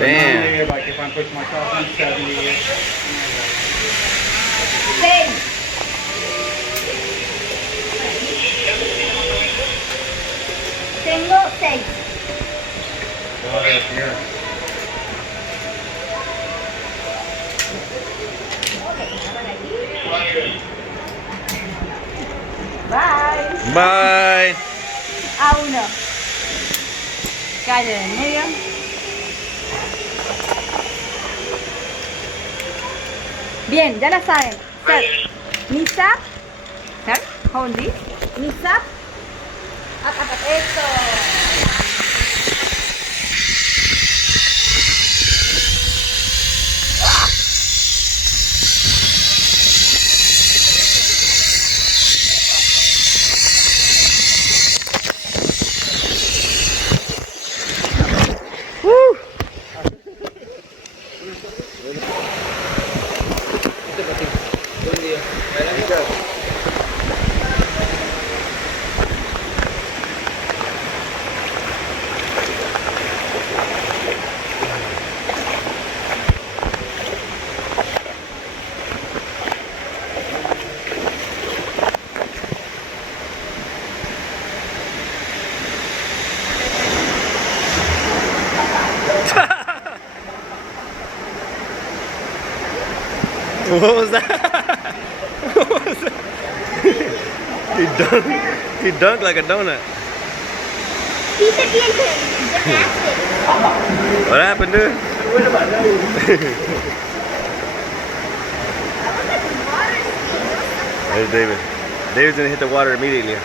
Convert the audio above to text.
Damn. Like if I'm pushing myself, I'm 70. Same. Tengo 6. Water here. Bye. Bye. A 1. Calle en medio. Bien, ya la saben. Sir, knees up. Sir, hold this. Knees up. Up, up, up. Esto. What was that? What was that? He dunked like a donut. What happened, dude? There's David. David's gonna hit the water immediately.